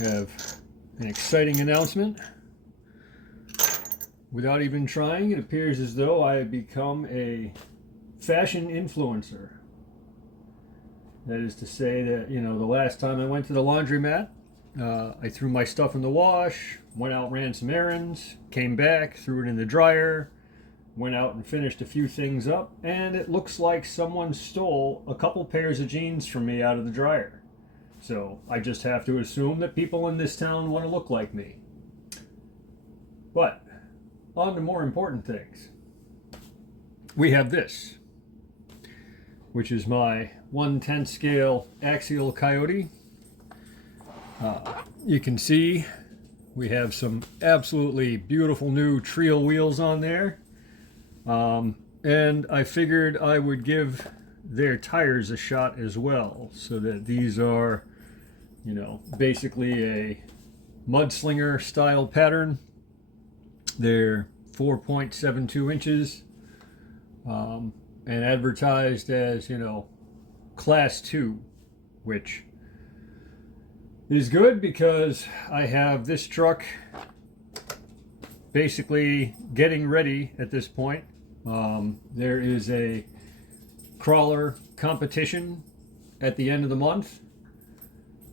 have an exciting announcement. Without even trying, it appears as though I have become a fashion influencer. That is to say that, the last time I went to the laundromat, I threw my stuff in the wash, went out, ran some errands, came back, threw it in the dryer, went out and finished a few things up, and it looks like someone stole a couple pairs of jeans from me out of the dryer. So I just have to assume that people in this town want to look like me. But on to more important things. We have this, which is my 1/10 scale axial coyote. You can see we have some absolutely beautiful new Trio wheels on there. And I figured I would give their tires a shot as well, so that these are, basically a mudslinger style pattern. They're 4.72 inches and advertised as, class 2, which is good because I have this truck basically getting ready at this point. There is a crawler competition at the end of the month.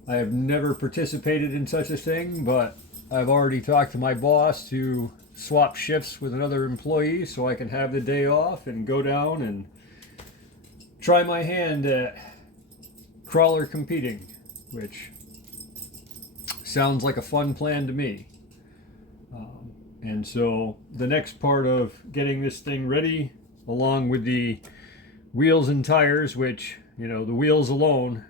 I have never participated in such a thing, but I've already talked to my boss to swap shifts with another employee so I can have the day off and go down and try my hand at crawler competing, which sounds like a fun plan to me. And so the next part of getting this thing ready, along with the wheels and tires, which, the wheels alone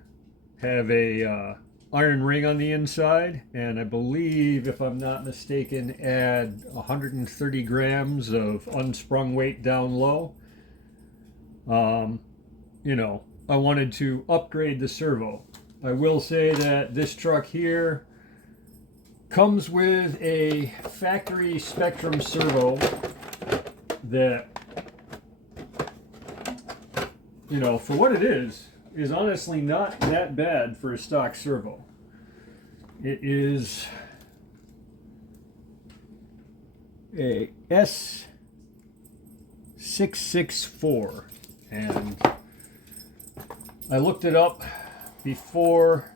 have a iron ring on the inside, and I believe, if I'm not mistaken, add 130 grams of unsprung weight down low. I wanted to upgrade the servo. I will say that this truck here comes with a factory Spectrum servo that, for what it is honestly not that bad for a stock servo. It is a S664, and I looked it up before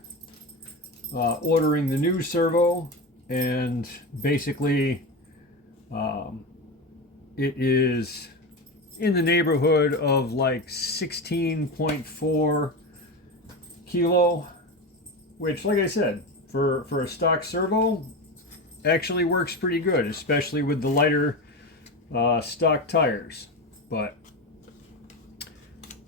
ordering the new servo, and basically it is in the neighborhood of like 16.4 kilo, which, like I said, for a stock servo actually works pretty good, especially with the lighter stock tires. But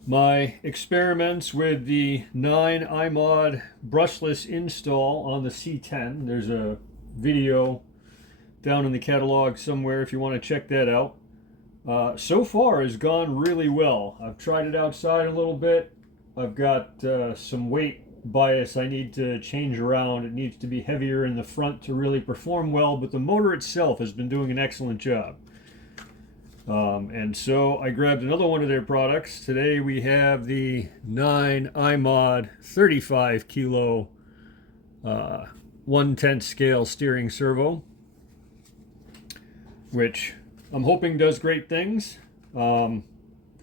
my experiments with the 9 iMod brushless install on the C10, there's a video down in the catalog somewhere if you want to check that out, so far has gone really well. I've tried it outside a little bit. I've got some weight bias I need to change around. It needs to be heavier in the front to really perform well, but the motor itself has been doing an excellent job. And so I grabbed another one of their products. Today we have the 9 iMod 35 kilo 1/10 scale steering servo, which I'm hoping does great things. I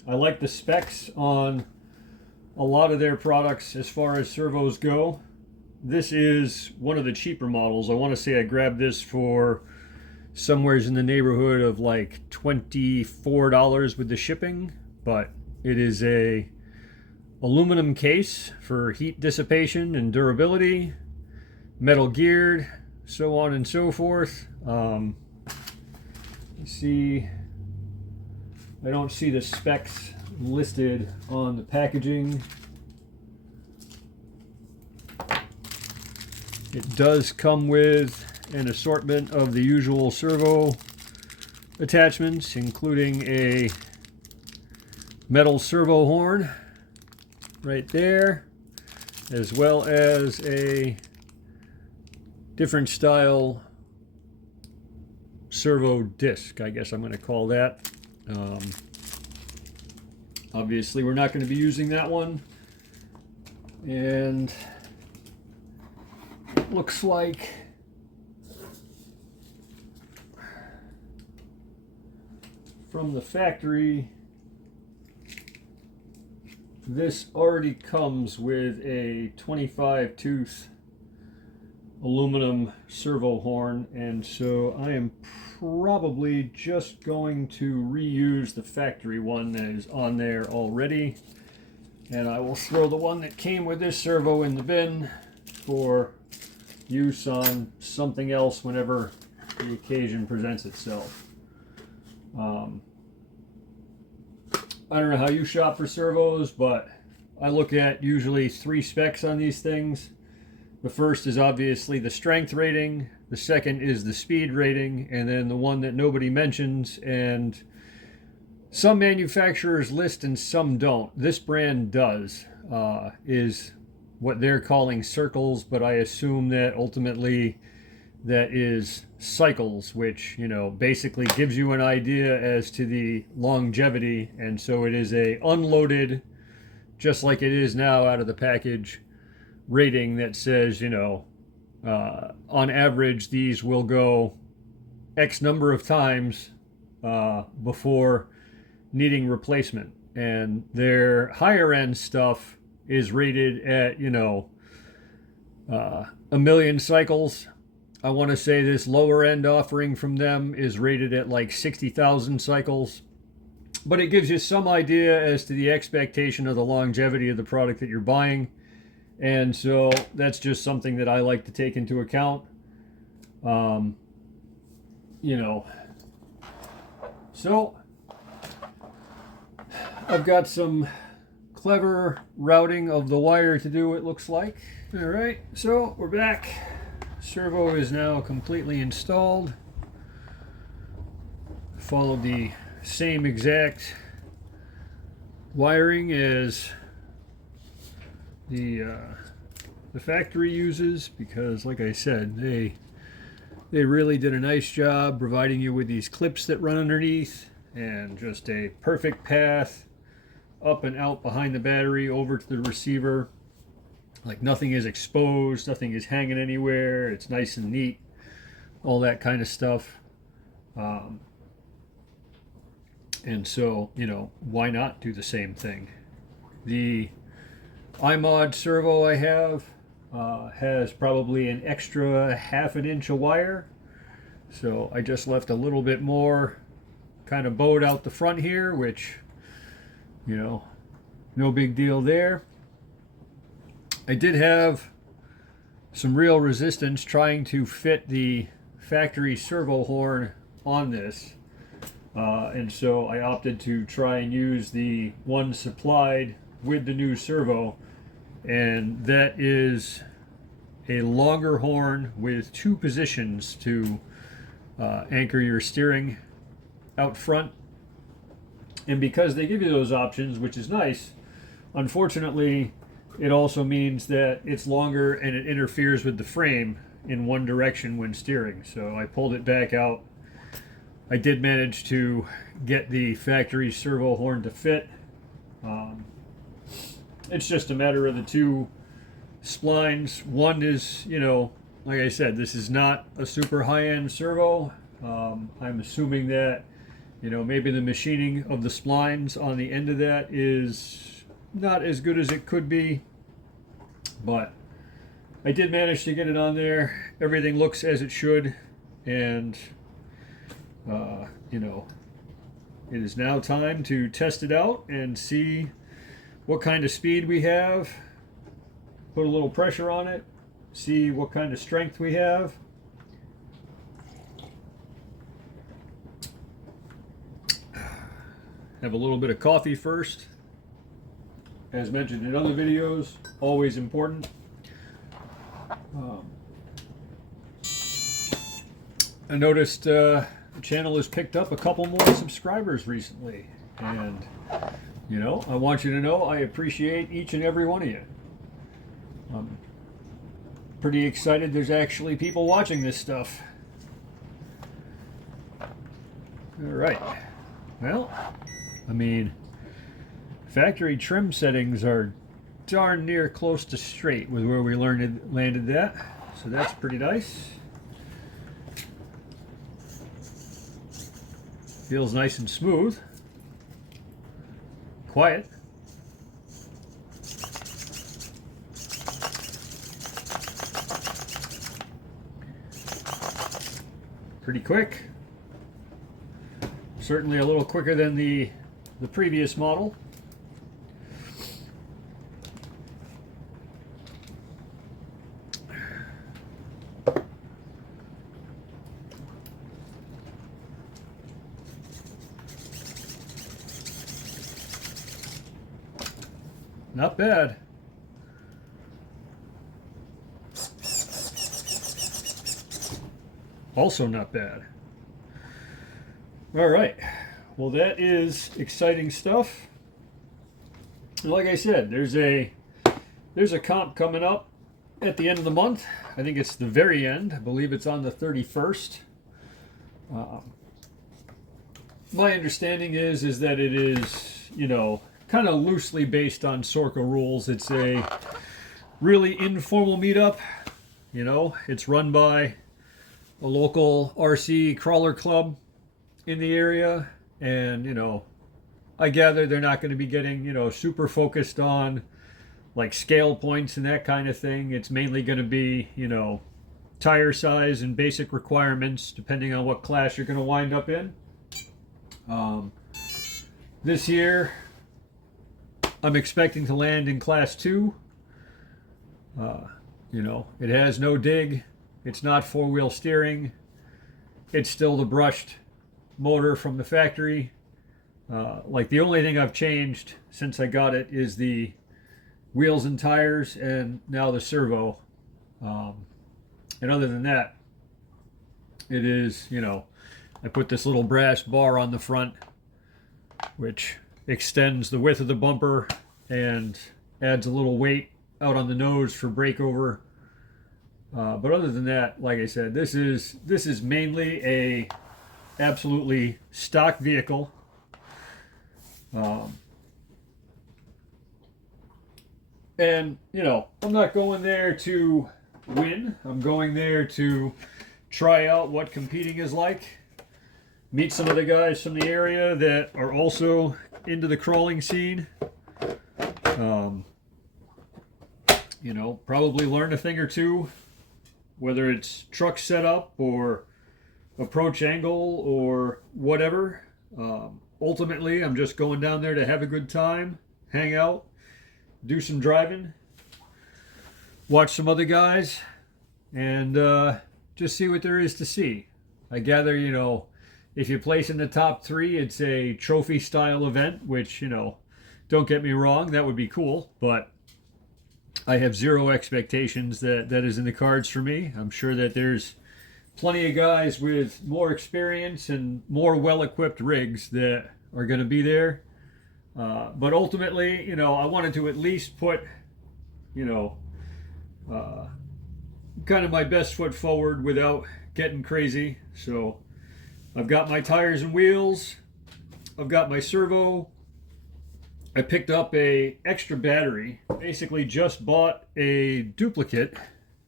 like the specs on a lot of their products as far as servos go. This is one of the cheaper models. I want to say I grabbed this for somewhere's in the neighborhood of like $24 with the shipping, but it is a aluminum case for heat dissipation and durability, metal geared, so on and so forth. See, I don't see the specs listed on the packaging. It does come with an assortment of the usual servo attachments, including a metal servo horn right there, as well as a different style servo disc, I guess I'm going to call that. Obviously we're not going to be using that one, and it looks like. From the factory, this already comes with a 25 tooth aluminum servo horn, and so I am probably just going to reuse the factory one that is on there already, and I will throw the one that came with this servo in the bin for use on something else whenever the occasion presents itself. I don't know how you shop for servos, but I look at usually 3 specs on these things. The first is obviously the strength rating, the second is the speed rating, and then the one that nobody mentions, and some manufacturers list and some don't. This brand does, is what they're calling circles, but I assume that ultimately that is cycles, which, you know, basically gives you an idea as to the longevity. And so it is a unloaded, just like it is now out of the package, rating that says, you know, on average these will go X number of times before needing replacement. And their higher end stuff is rated at, you know, 1,000,000 cycles. I want to say this lower end offering from them is rated at like 60,000 cycles, but it gives you some idea as to the expectation of the longevity of the product that you're buying. And so that's just something that I like to take into account. You know, so I've got some clever routing of the wire to do, it looks like. All right, so we're back. Servo is now completely installed. Followed the same exact wiring as the factory uses, because like I said, they really did a nice job providing you with these clips that run underneath, and just a perfect path up and out behind the battery over to the receiver. Like nothing is exposed, nothing is hanging anywhere, it's nice and neat, all that kind of stuff. And so, you know, why not do the same thing? The iMod servo I have has probably an extra 1/2 inch of wire, so I just left a little bit more kind of bowed out the front here, which, you know, no big deal there. I did have some real resistance trying to fit the factory servo horn on this, and so I opted to try and use the one supplied with the new servo, and that is a longer horn with 2 positions to anchor your steering out front. And because they give you those options, which is nice, unfortunately it also means that it's longer and it interferes with the frame in one direction when steering. So I pulled it back out. I did manage to get the factory servo horn to fit. It's just a matter of the 2 splines. One is, you know, like I said, this is not a super high-end servo. I'm assuming that, you know, maybe the machining of the splines on the end of that is not as good as it could be, but I did manage to get it on there. Everything looks as it should, and you know, it is now time to test it out and see what kind of speed we have, put a little pressure on it, see what kind of strength we have. Have a little bit of coffee first. As mentioned in other videos, always important. I noticed the channel has picked up a couple more subscribers recently, and you know, I want you to know I appreciate each and every one of you. I'm pretty excited there's actually people watching this stuff. All right. Well, I mean, factory trim settings are darn near close to straight with where we landed that. so that's pretty nice. Feels nice and smooth. Quiet. Pretty quick. Certainly a little quicker than the previous model. Not bad. Also not bad. All right. Well, that is exciting stuff. Like I said, there's a comp coming up at the end of the month. I think it's the very end. I believe it's on the 31st. My understanding is that it is, you know, kind of loosely based on Sorka rules. It's a really informal meetup. You know, it's run by a local RC crawler club in the area, and you know, I gather they're not going to be getting, you know, super focused on like scale points and that kind of thing. It's mainly going to be, you know, tire size and basic requirements depending on what class you're going to wind up in. This year I'm expecting to land in class 2. You know, it has no dig. It's not four-wheel steering. It's still the brushed motor from the factory. Like the only thing I've changed since I got it is the wheels and tires and now the servo. And other than that, it is, you know, I put this little brass bar on the front, which extends the width of the bumper and adds a little weight out on the nose for breakover. But other than that, like I said, this is mainly a absolutely stock vehicle. And you know, I'm not going there to win. I'm going there to try out what competing is like, meet some of the guys from the area that are also into the crawling scene. You know, probably learn a thing or two, whether it's truck setup or approach angle or whatever. Ultimately, I'm just going down there to have a good time, hang out, do some driving, watch some other guys, and just see what there is to see. I gather, you know, if you place in the top 3, it's a trophy style event, which, you know, don't get me wrong, that would be cool, but I have zero expectations that is in the cards for me. I'm sure that there's plenty of guys with more experience and more well-equipped rigs that are going to be there. But ultimately, you know, I wanted to at least put, you know, kind of my best foot forward without getting crazy. So I've got my tires and wheels. I've got my servo. I picked up a extra battery. Basically just bought a duplicate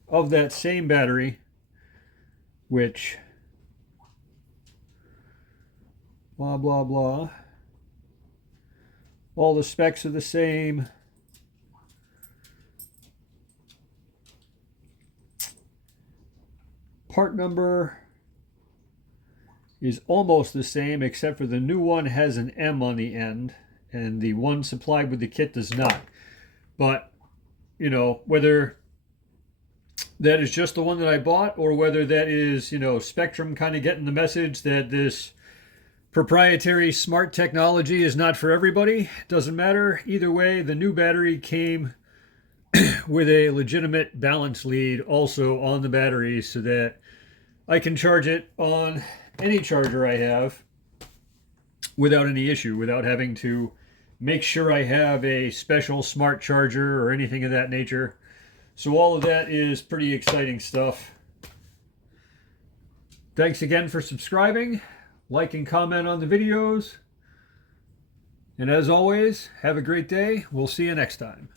of that same battery, which blah blah blah, all the specs are the same. Part number is almost the same, except for the new one has an M on the end and the one supplied with the kit does not. But you know, whether that is just the one that I bought or whether that is, you know, Spectrum kind of getting the message that this proprietary smart technology is not for everybody, doesn't matter. Either way, the new battery came with a legitimate balance lead also on the battery so that I can charge it on any charger I have without any issue, without having to make sure I have a special smart charger or anything of that nature. So all of that is pretty exciting stuff. Thanks again for subscribing, like and comment on the videos. And as always, have a great day. We'll see you next time.